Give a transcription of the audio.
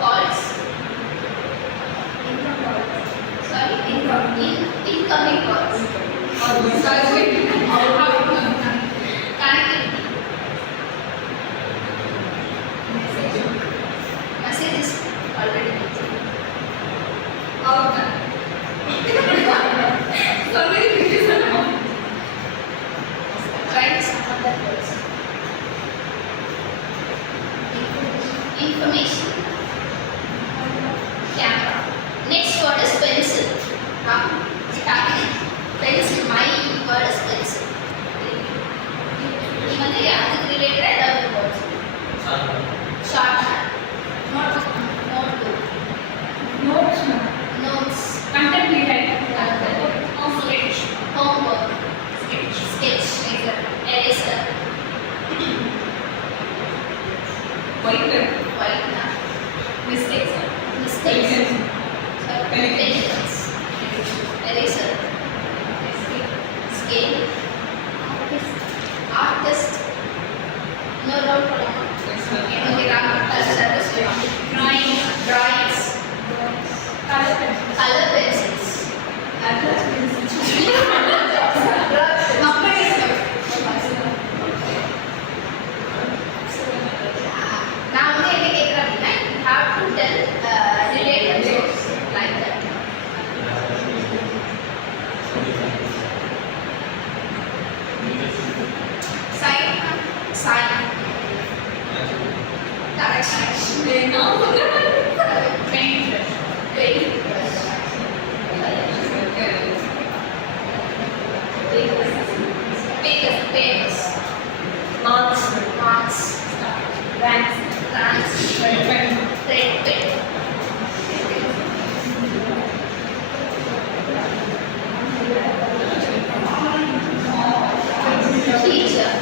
calls. Sorry, incoming calls. Connectivity. Message is already mentioned. Outcome. Write some other words. Information. Camera. Next word is pencil. Now, starting pencil. My word is pencil. Even the other related other words. Shorthand. Notebook. Notes. Content we write. Homework. Sketch. Eraser. Whitener. Whitener. Mistakes. Mistakes. Pelicans. Eraser. Scale. Artist. No doubt. Drawings. Color pencils. Now we have to tell related words like that. Sign. Papers. Marks. Ranks. Thread. Teacher.